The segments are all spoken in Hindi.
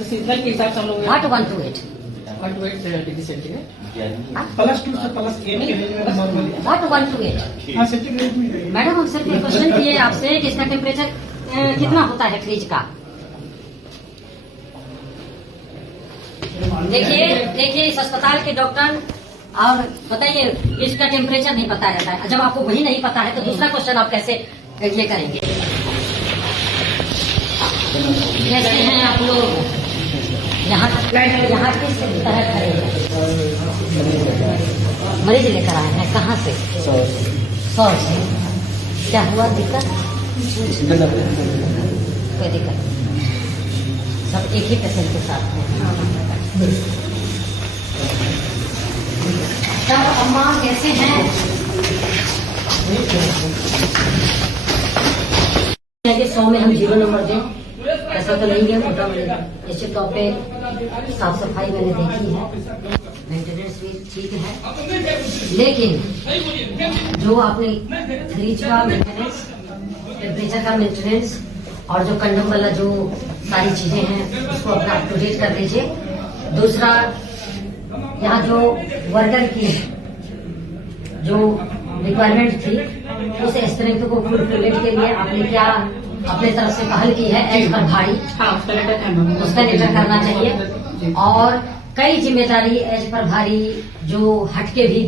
सीजनल के हिसाब से हम लोग What 128? 128 डिग्री सेंटीग्रेड +2 से +8 के रेंज में नॉर्मली। What 128? हाँ सेंटीग्रेड में है। मैडम हम सिर्फ एक क्वेश्चन किए आपसे कि इसका टेम्परेचर कितना होता है फ्रिज का। देखिए इस अस्पताल के डॉक्टर और बताइए इसका टेम्परेचर नहीं पता रहता है। जब आपको वही नहीं पता है तो दूसरा क्वेश्चन आप कैसे ये करेंगे। कैसे हैं आप लोग यहाँ किस तरह खड़े हैं? मरीज लेकर आए हैं कहाँ से? 100 से। क्या हुआ दिक्कत? कोई दिक्कत नहीं। सब एक ही पेशेंट के साथ हैं। तब अम्मा कैसे हैं? आगे 100 में हम 0 नंबर दें ऐसा तो नहीं है। मोटा मिलेगा निश्चित तौर पे साफ सफाई मैंने देखी है, मेंटेनेंस भी ठीक है, लेकिन जो आपने फ्रिज का मेंटेनेंस, टेम्परेचर का मेंटेनेंस और जो कंडम वाला जो सारी चीजें हैं उसको अपना अप टू डेट कर लीजिए। दूसरा यहाँ जो वर्कर की जो रिक्वायरमेंट थी उस स्ट्रेंथ को फुलफिलमेंट के लिए आपने क्या अपने तरफ से पहल की है? एज पर भारी उसका लेटर करना चाहिए और कई जिम्मेदारी एज पर भारी जो हटके भी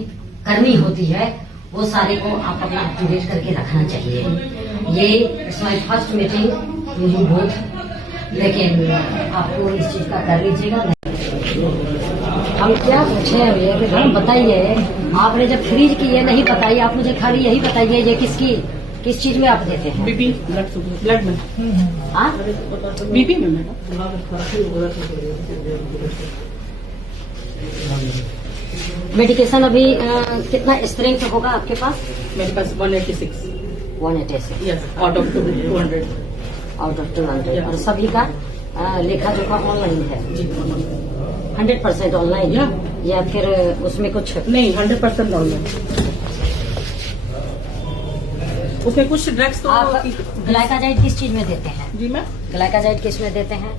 करनी होती है वो सारे को आप अपना अप टू डेट करके रखना चाहिए। ये it's my first meeting you both, लेकिन आपको इस चीज का कर लीजिएगा। हम क्या पूछे ये हम बताइए, आपने जब फ्रिज की ये नहीं बताई, आप मुझे खाली यही बताइए ये किस चीज में आप देते हैं? बीपी ब्लड में। हाँ बीपी में मैडम। मेडिकेशन अभी कितना स्ट्रेंथ होगा आपके पास? मेरे पास 186 186 आउट ऑफ 200 आउट ऑफ 200 और सभी का लेखा जोखा ऑनलाइन है? 100% ऑनलाइन या फिर उसमें कुछ नहीं? 100% ऑनलाइन। उसमें कुछ ड्रग्स तो आप ग्लाइकाजाइड किस चीज में देते हैं? जी मैम, ग्लाइकाजाइड किस में देते हैं?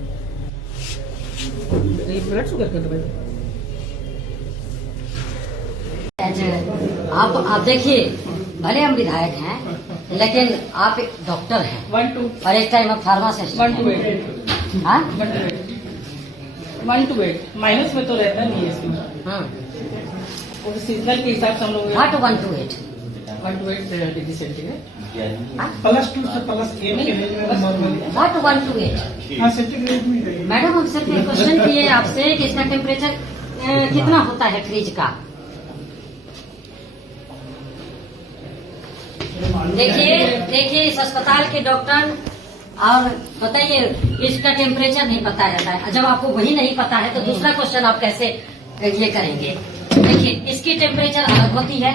ब्लड शुगर का दवाई। आप देखिए भले हम विधायक हैं लेकिन आप एक डॉक्टर हैं 128 और एक टाइम आप फार्मासिस्ट। 128 हाँ 128 माइनस में तो रहता नहीं है इसमें। और सीजनल के हिसाब से हम लोग What 128? 128 डिग्री सेंटीग्रेड +2 से +8 के रेंज में नॉर्मली। What 128? हाँ सेंटीग्रेड में है। मैडम हम सिर्फ एक क्वेश्चन किए आपसे कि इसका टेम्परेचर कितना होता है फ्रिज का। देखिए इस अस्पताल के डॉक्टर और बताइए इसका टेम्परेचर नहीं पता रहता है। जब आपको वही नहीं पता है तो दूसरा क्वेश्चन आप कैसे ये करेंगे। देखिए इसकी टेम्परेचर अलग होती है,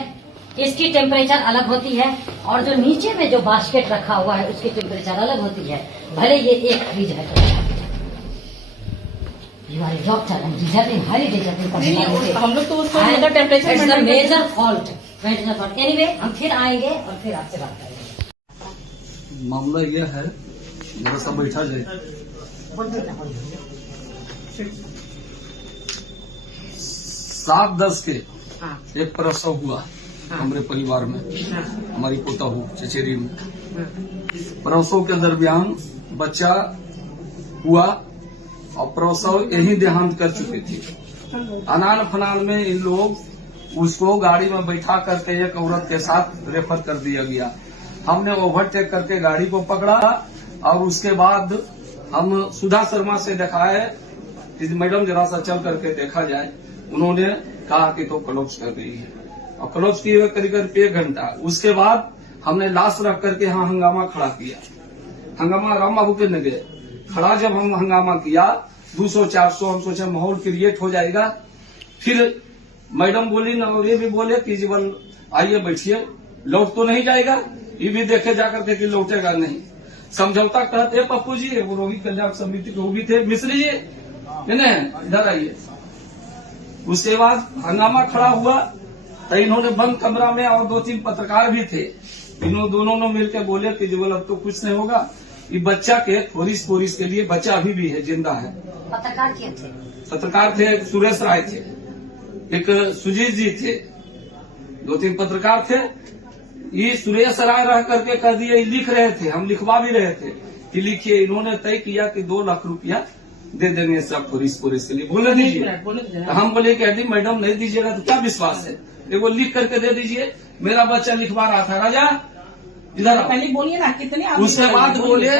इसकी टेम्परेचर अलग होती है और जो नीचे में जो बास्केट रखा हुआ है उसकी टेम्परेचर अलग होती है। भले ये एक फ्रिज है you are doctor and deserving highly deserving. हम लोग तो उसको टेम्परेचर मेजर फॉल्ट। एनीवे हम फिर आएंगे और फिर आपसे बात करेंगे। मामला यह है, जरा सा बैठा जाए। 7-10 के एक प्रसव हुआ हमारे परिवार में, हमारी पोताहू चचेरी में। प्रसव के दरमियान बच्चा हुआ और प्रसव यही देहांत कर चुकी थी। अनान फनान में इन लोग उसको गाड़ी में बैठा करके एक औरत के साथ रेफर कर दिया गया। हमने ओवरटेक करके गाड़ी को पकड़ा और उसके बाद हम सुधा शर्मा से दिखाए कि मैडम जरा सा चल करके देखा जाए। उन्होंने कहा कि तो कोलैप्स कर गई है और कोलैप्स किए हुए करीब 1 घंटा। उसके बाद हमने लाश रख करके यहाँ हंगामा खड़ा किया। हंगामा राम बाबू के न गए खड़ा। जब हम हंगामा किया 200-400 हम सोचे माहौल क्रिएट हो जाएगा। फिर मैडम बोली न और ये भी बोले कि जीवन आइए बैठिए, लौट तो नहीं जाएगा। ये भी देखे जाकर के कि लौटेगा नहीं। समझौता कहते पप्पू जी वो रोगी कल्याण समिति के वो भी थे, मिश्री जी इधर आइए। उसके बाद हंगामा खड़ा हुआ तो इन्होंने बंद कमरा में और 2-3 पत्रकार भी थे, दोनों ने मिलकर बोले कि जीवन अब तो कुछ नहीं होगा, ये बच्चा के फोरिस के लिए, बच्चा अभी भी है, जिंदा है। पत्रकार क्या थे? पत्रकार थे, सुरेश राय थे, एक सुजीत जी थे, 2-3 पत्रकार थे। ये सुरेश राय रह करके कह दिए, लिख रहे थे, हम लिखवा भी रहे थे कि लिखिए। इन्होंने तय किया कि 2 लाख रुपया दे देंगे सब पुलिस के लिए, बोले दीजिए। तो हम बोले कि यदि मैडम नहीं दीजिएगा तो क्या विश्वास है, एगो लिख करके दे दीजिए। मेरा बच्चा लिखवा रहा था, राजा इधर आओ। पहले बोलिए ना कितने। उसके बाद बोले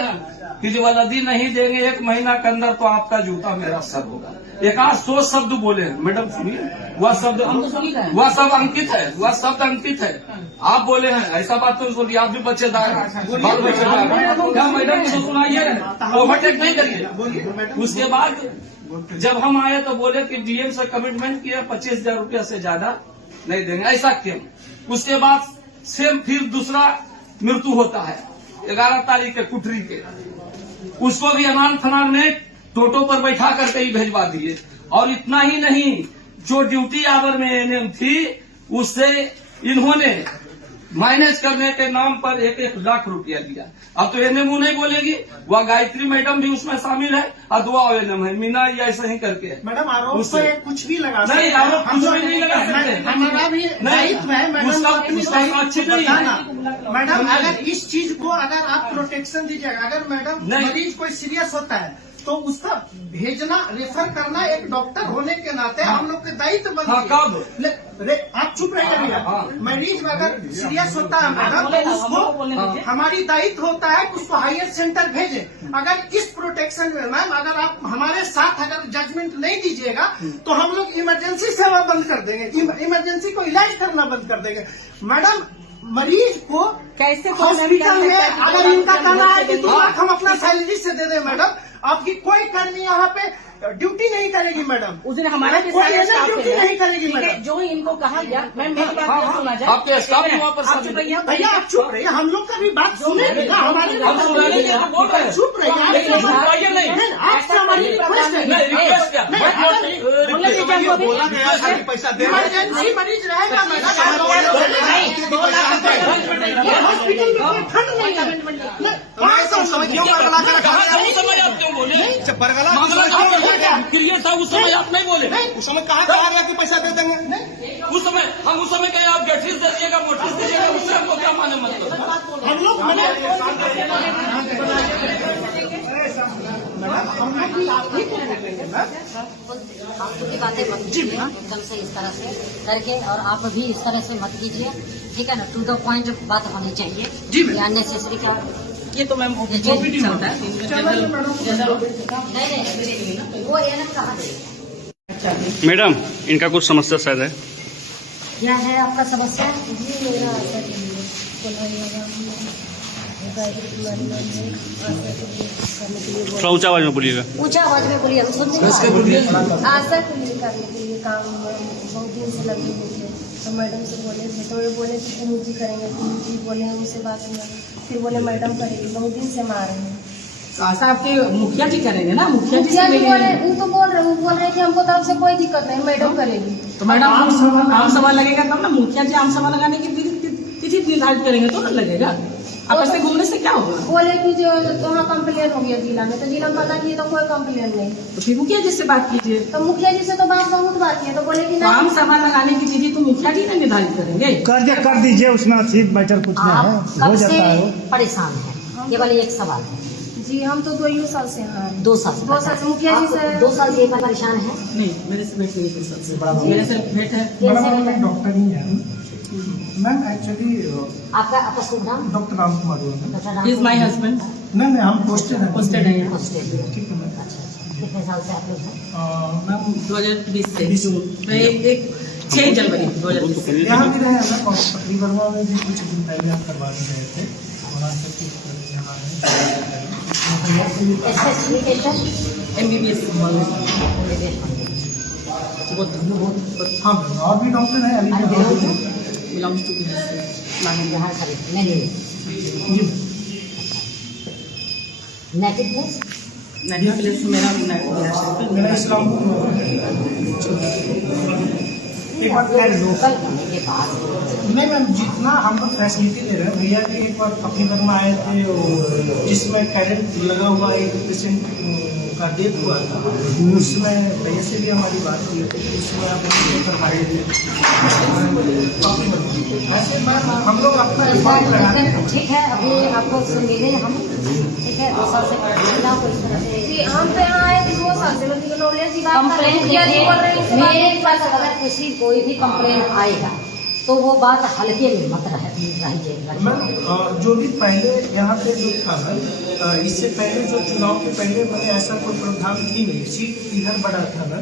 कि जो यदि नहीं देंगे 1 महीना के अंदर तो आपका जूता मेरा सर होगा। एक आध 100 शब्द बोले। मैडम सुनिए, वह शब्द हम तो सुनी रहे हैं। वह सब अंकित है, वह शब्द अंकित है। आप बोले हैं, ऐसा बात तो बोलिए, आप भी बच्चेदार हैं, बाल बच्चेदार हैं। क्या मैडम को सुनाइए, ओवरटेक नहीं करिए। उसके बाद जब हम आए तो बोले कि डीएम से कमिटमेंट किया 25,000 रुपया से ज्यादा नहीं देंगे। ऐसा क्यों? उसके बाद सेम फिर दूसरा मृत्यु होता है 11 तारीख के कुटरी के, उसको भी अनान फनान ने टोटो पर बैठा करके ही भेजवा दिए। और इतना ही नहीं, जो ड्यूटी आवर में एनएम थी उससे इन्होंने मैनेज करने के नाम पर 1-1 लाख रुपया दिया। अब तो एनएम नहीं बोलेगी, वह गायत्री मैडम भी उसमें शामिल है और 2 एनएम है, मीना या ऐसा ही करके। मैडम आरोप उससे पे कुछ भी लगा नहीं, आरोप कुछ भी नहीं लगा सकते। हमारा भी दायित्व है मैडम, उसका अपनी अच्छी नहीं है। बताना। मैडम अगर इस चीज को अगर आप प्रोटेक्शन दीजिएगा, अगर मैडम नहीं। मरीज कोई सीरियस होता है तो उसका भेजना, रेफर करना एक डॉक्टर होने के नाते हम लोग के दायित्व बनती है। कब? आप चुप रहिए। मरीज अगर सीरियस होता है मैडम तो उसको हमारी दायित्व होता है कि उसको हायर सेंटर भेजे। अगर इस प्रोटेक्शन में मैम अगर आप हमारे साथ अगर जजमेंट नहीं दीजिएगा तो हम लोग इमरजेंसी सेवा बंद कर देंगे, इमरजेंसी को इलाज करना बंद कर देंगे। मैडम मरीज को कैसे हॉस्पिटल में अगर इनका कहना है कि 2 लाख हम अपना सैलरी से दे दें, मैडम आपकी कोई कर्मी यहाँ पे ड्यूटी नहीं करेगी मैडम। उस दिन हमारा भी कोई सारे स्टाफ ड्यूटी है। नहीं करेगी ठीक है, मैडम। जो इनको कहा गया, मैम मेरी बात हाँ, को सुना जाए। आपके स्टाफ भी वहाँ पर आप चुप रहिए। भैया आप चुप रहिए, हम लोग का भी बात सुनेंगे ना, हमारे भी हम बात सुनाने सुनेंगे। के लिए बोल रहे हैं। चुप रहिए, लेकिन आपसे हमारी- सुनाइए नहीं। नहीं, आपसे हमारी रिक्वेस्ट है। नहीं, रिक्वेस्ट क्या? नहीं, अगर बोला कि क्या बोले? बोला गया था कि पैसा दे इमरजेंसी मरीज रहेगा मैडम, नहीं, 2 लाख हॉस्पिटल में कोई फंड नहीं है। 500 क्यों बरगला कर रखा है? उस समय आप क्यों बोले? मामला क्लियर था, उस समय आप नहीं बोले। उस समय कहा कि पैसा दे देंगे। उस समय हम उस समय कहे आप गठिस दे दिएगा, मोटिस दीजिएगा, उससे हमको क्या माने मतलब? हम लोग आपको की बातें मत कीजिए एकदम से इस तरह से करके, और आप भी इस तरह से मत कीजिए, ठीक है ना। टू द पॉइंट बात होनी चाहिए जी। अननेसेसरी का ये तो मैम ओपीडी होता है। नहीं, वो एनएम कहाँ देगा? मैडम इनका कुछ समस्या शायद है। क्या है आपका समस्या? जी मेरा थोड़ा ऊंचा आवाज में बोलिएगा। ऊंचा आवाज में बोलिए, हम सुन नहीं पा रहे। आशा के लिए करने के लिए काम बहुत दिन से लगे हुए थे, तो मैडम से बोले थे, तो वो बोले थे कि जी करेंगे, जी बोले, उनसे बात हुआ, फिर बोले मैडम करेगी, बहुत दिन से मार रहे हैं। आशा आपके मुखिया जी करेंगे ना, मुखिया जी मुखिया से जी बोले, मिलेंगे। वो तो बोल रहे कि हमको तरफ से कोई दिक्कत नहीं, मैडम करेगी। तो मैडम आम सभा लगेगा तब ना, मुखिया जी आम सभा लगाने की तिथि निर्धारित करेंगे तो ना लगेगा। आपस में घूमने से क्या होगा? बोले कि जो वहाँ कंप्लेन हो गया जिला में, तो जिला में पता किए तो कोई कंप्लेन नहीं। तो फिर मुखिया जी से बात कीजिए। तो मुखिया जी से तो बात बहुत बात की, तो बोले कि तो आम सभा लगाने की तिथि तो मुखिया जी ने निर्धारित करेंगे। कर दीजिए, उसमें सीट बैठर कुछ आप नहीं कब हो से जाता है वो। परेशान है? केवल एक सवाल है। जी हम तो 2 साल से हैं। 2 साल से? 2 साल से मुखिया जी से। 2 साल से परेशान है? नहीं, मेरे से भेंट नहीं है, मेरे से भेंट है। कैसे? डॉक्टर ही है मैम, एक्चुअली आपका शुभ नाम? Doctor Ram Kumar doctor Ram? He is my husband. नहीं हम पोस्टेड हैं। पोस्टेड है यहाँ। ऑस्ट्रेलिया। ठीक है मैम। अच्छा, कितने साल से आप लोग हैं? मैम 2020 से जून, तो एक 6 जनवरी 2020 से। यहाँ भी रहे हैं मैम, पटरी वर्मा में भी कुछ दिन पहले आप करवा भी गए थे, वहाँ से कुछ यहाँ स्पेसिफिकेशन? MBBS हाँ और भी डॉक्टर हैं अली बिलोंग्स टू बिहार का नहीं। Native place? नेटिव प्लेस मेरा बिहार से। मेरा इस्लाम एक बार खैर लोकल होने के बाद नहीं मैम, जितना हम लोग फैसिलिटी दे रहे हैं भैया कि एक बार अपनी घर में आए थे और जिसमें करंट लगा हुआ एक पेशेंट का डेथ हुआ था, उसमें भैया से भी हमारी बात हुई थी कि उसमें आप ऐसे मैम हम लोग अपना एफर्ट लगाते हैं। ठीक है, अभी आपको से मिले हम, ठीक है, 2 साल से महिला को इस तरह से हम तो यहाँ आए थे 2 साल से, मतलब नौलिया जी बात कर रहे कंप्लेन हैं, जी बोल रहे हैं, इससे बात मेरे नहीं पास कर सकते। अगर किसी कोई भी कंप्लेन आएगा तो वो बात हल्के में मत रहिए। मैम जो भी पहले यहाँ पे जो था ना, इससे पहले जो चुनाव के पहले मैंने ऐसा कोई प्रावधान थी नहीं, सीट इधर बड़ा था ना,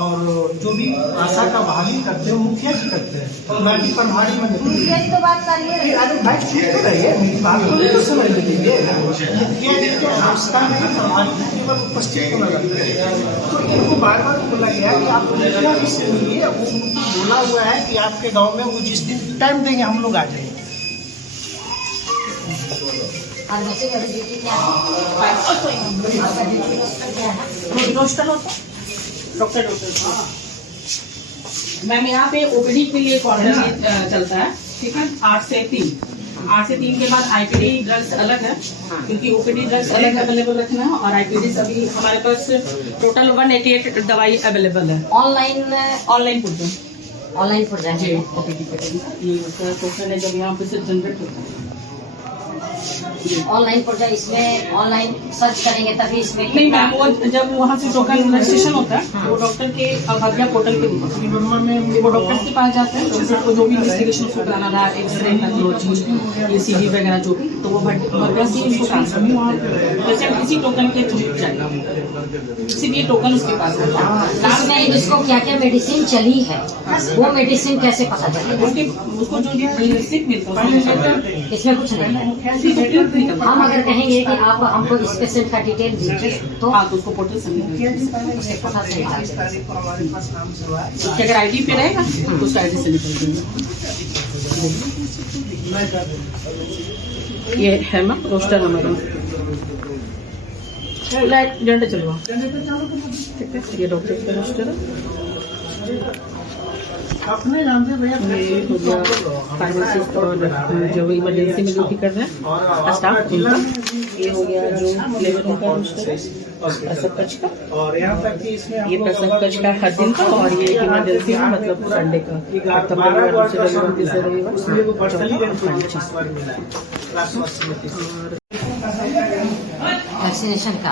और जो भी आशा का बहाली करते हैं मुखिया जी करते हैं, और मैं भी प्रभारी में नहीं। मुखिया जी तो बात कर लिए, अरे भाई चुप तो रहिए, मेरी बात को तो समझ लीजिए। मुखिया जी के आस्था में प्रभारी केवल उपस्थित होना लगता है, तो इनको बार बार बोला गया कि आप मुखिया जी से मिलिए, वो उनको बोला हुआ है कि आपके गाँव में वो जिस दिन टाइम देंगे हम लोग आ जाएंगे। और वैसे मेरी ड्यूटी क्या है? आपका ड्यूटी क्या है? रोस्टर होता है डॉक्टर मैम, यहाँ पे ओपीडी के लिए कॉर्नर चलता है, ठीक है, 8 से 3 के बाद आईपीडी ड्रग्स अलग है, क्योंकि ओपीडी ड्रग्स अलग अवेलेबल रखना है, और आईपीडी सभी हमारे पास टोटल 188 दवाई अवेलेबल है। ऑनलाइन पुट ऑनलाइन फुट जाएंगे। ओपीडी ये उसका टोकन है, जब यहाँ पे से जनरेट होता है। ऑनलाइन फुट जाए, इसमें ऑनलाइन सर्च करेंगे तभी इसमें नहीं मैम, वो जब वहाँ से टोकन रजिस्ट्रेशन होता है, वो डॉक्टर के अभाग्या पोर्टल पे वो डॉक्टर के पास जाते हैं, पेशेंट को जो भी इन्वेस्टिगेशन उसको कराना रहा, एक्सरे, पैथोलॉजी, ECG वगैरह जो भी, तो वो भटिया से उसको ट्रांसफर करते हैं। पेशेंट इसी टोकन के थ्रू जाएगा, इसीलिए टोकन उसके पास होता है। इसमें इसको क्या क्या मेडिसिन चली है, वो मेडिसिन कैसे पता चलेगा? उसको जो रिसिप्ट मिलता है इसमें कुछ नहीं है। हम अगर कहेंगे कि आप हमको इस पेशेंट का डिटेल दीजिए तो हाँ, तो उसको पोर्टल से उसे पता चलेगा। हमारे पास नाम से हुआ है। उसके अगर आईडी पे रहेगा तो उसका आईडी से निकल जाएगा। ये है मैम रोस्टर हमारा, लाइट जनरेटर चलवा, ठीक है, ये डॉक्टर का रोस्टर है। अपने नाम से भैया ये हो गया फार्मासिस्ट और जो इमरजेंसी में ड्यूटी कर रहे हैं स्टाफ उनका, ये हो गया जो लेबर का पैसकच का, और यहाँ तक कि इसमें ये पैसकच का हर दिन का, और ये इमरजेंसी में मतलब संडे का, रविवार से रविवार, तीसरे वैक्सीनेशन का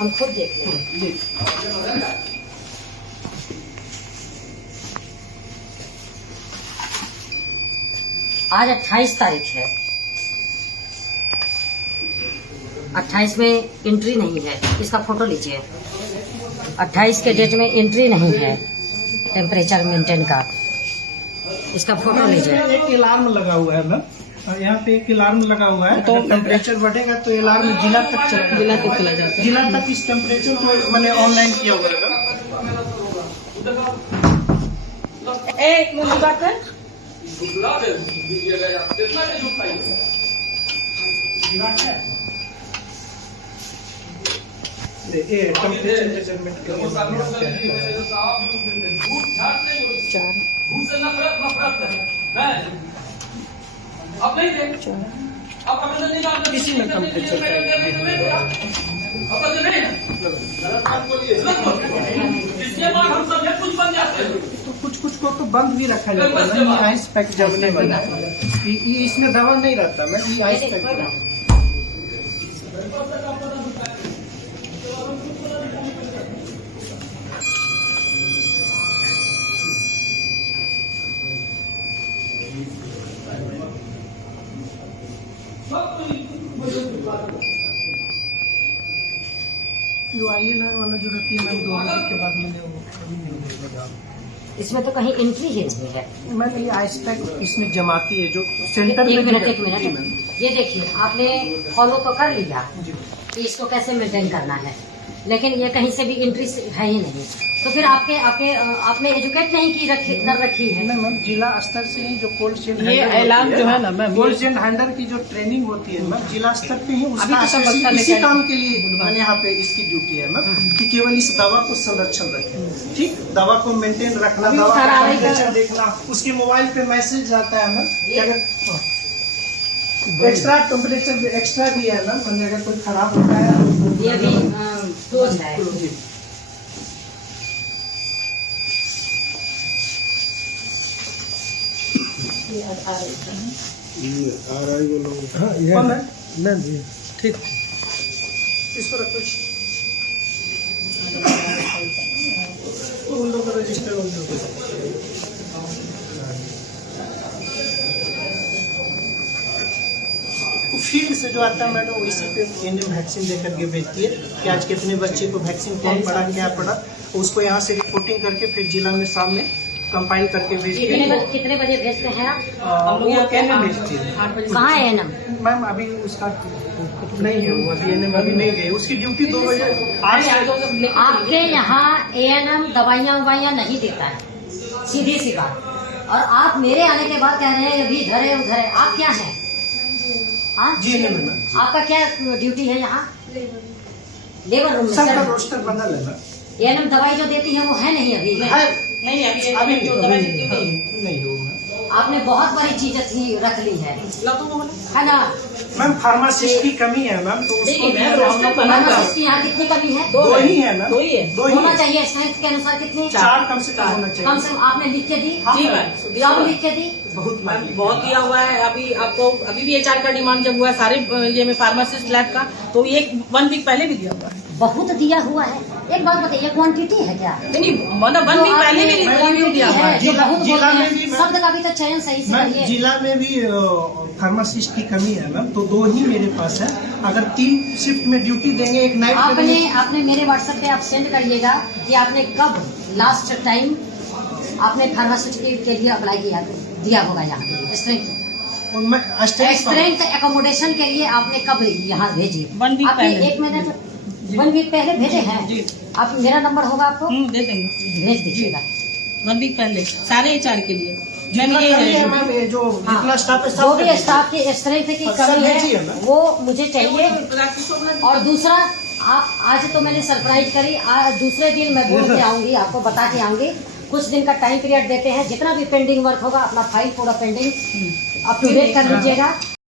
हम खुद देख लेंगे। आज 28 तारीख है, 28 में एंट्री नहीं है, इसका फोटो लीजिए। 28 के डेट में एंट्री नहीं है टेम्परेचर मेंटेन का, इसका फोटो लीजिए। एक अलार्म लगा हुआ है मैम, यहाँ पे एक अलार्म लगा हुआ है, तो टेम्परेचर बढ़ेगा तो अलार्म जिला तक चला जाता है, जिला तक इस टेम्परेचर को मैंने ऑनलाइन किया हुआ है। बात है टेम्परेचर मेजरमेंट इसी में टेम्परेचर तो कुछ को तो बंद भी रखा जाता है, ये आइस पैक जमने वाला है, इसमें दवा नहीं रहता मैं, ये आइस पैक जो INR वाला जो रहती है मैम 2000 के बाद मैंने वो कभी नहीं लगा। इसमें तो कहीं एंट्री ही नहीं है। मैम ये आइस पैक इसमें जमाती है जो सेंटर में। एक मिनट ये देखिए, आपने फॉलो तो कर लिया कि इसको कैसे मेंटेन करना है, लेकिन ये कहीं से भी एंट्री है ही नहीं। तो फिर आपने एजुकेट नहीं की कर रखी है। नहीं मैम, जिला स्तर से ही जो कोल्ड चेन ये ऐलान जो है ना मैम, कोल्ड चेन हैंडलर की जो ट्रेनिंग होती है मैम, जिला स्तर पे ही उसका तो सब इसी बस्ता इसी लेके काम के लिए मैंने यहाँ पे इसकी ड्यूटी है मैम, कि केवल इस दवा को संरक्षण रखें। ठीक, दवा को मेंटेन रखना, अभी दवा उतारा का रहेगा। टेम्परेचर देखना, उसके मोबाइल पे मैसेज आता है मैम कि अगर एक्स्ट्रा टेम्परेचर एक्स्ट्रा भी है मैम, मतलब अगर कोई खराब होता है ये भी क्लोज है। कौन है? नहीं ठीक, इसको रखो। तो उन लोगों का रजिस्टर हो गया। तो फील्ड से जो आता है मैडम, वो इसी पे एनएम वैक्सीन दे करके भेजती है कि आज कितने बच्चे को वैक्सीन कौन पड़ा, क्या पड़ा, उसको यहाँ से रिपोर्टिंग करके फिर जिला में शाम में कंपाइल करके भेजती है। कितने बजे भेजते हैं आप? वो एनएम भेजती है। कहाँ है एनम? मैम अभी उसका नहीं है, वो अभी एनएम अभी नहीं गई, उसकी ड्यूटी 2 बजे 8 से। आपके यहाँ एएनएम दवाइयाँ नहीं देता है, सीधी सी बात। और आप मेरे आने के बाद कह रहे हैं अभी इधर है उधर है, आप क्या हैं? हाँ? जी नहीं मैम, आपका क्या ड्यूटी है यहाँ? लेबर रूम में। सबका रोस्टर बंदल है मैम। एएनएम दवाई जो देती है वो है नहीं अभी। नहीं अभी जो दवाई देती है नहीं। नहीं हो मैम। आपने बहुत बड़ी चीज रख ली है ना? मैम फार्मासिस्ट की कमी है मैम, तो उसको फार्मासिस्ट की यहाँ कितनी कमी है? 2 ही है मैम, 2 ही है। 2 ही होना है। चाहिए स्ट्रेंथ के अनुसार कितनी? 4 कम से कम होना कम चाहिए। से कम आपने लिख के दी? जी मैम, कब लिख के दी? बहुत मैम, बहुत दिया हुआ है। अभी आपको अभी भी HR का डिमांड जब हुआ है सारे ये में फार्मासिस्ट लैब का, तो ये 1 वीक पहले भी दिया हुआ है। बहुत दिया हुआ है। एक बात बताइए, क्वांटिटी है क्या? नहीं मतलब 1 वीक पहले भी रिव्यू दिया हुआ है। जो बहुत जिला बोलते में हैं, भी मैम- शब्द का भी तो चयन सही से मैम करिए। जिला में भी फार्मासिस्ट की कमी है मैम, तो 2 ही मेरे पास है। अगर 3 शिफ्ट में ड्यूटी देंगे, एक नाइट आपने मेरे व्हाट्सएप पे आप सेंड करिएगा कि आपने कब लास्ट टाइम आपने फार्मासिस्ट के लिए अप्लाई दिया होगा यहाँ के लिए स्ट्रेंथ एकोमोडेशन के लिए आपने कब यहाँ भेजी? 1 वीक आपने पहले। 1 मिनट 1 वीक पहले भेजे हैं? जी। आप मेरा नंबर होगा आपको दे देंगे भेज दीजिएगा। 1 वीक पहले सारे HR के लिए। जितना मैम ये कमी है है मैम, ये जो हाँ। जितना स्टाफ है जो सब भी स्टाफ की स्ट्रेंथ की सब कमी भेजिए है ना। वो मुझे चाहिए। और दूसरा, आप आज तो मैंने सरप्राइज करी, आज दूसरे दिन मैं बोल के आऊंगी, आपको बता के आऊंगी। कुछ दिन का टाइम पीरियड देते हैं, जितना भी पेंडिंग वर्क होगा अपना फाइल पूरा पेंडिंग अप टू डेट कर लीजिएगा।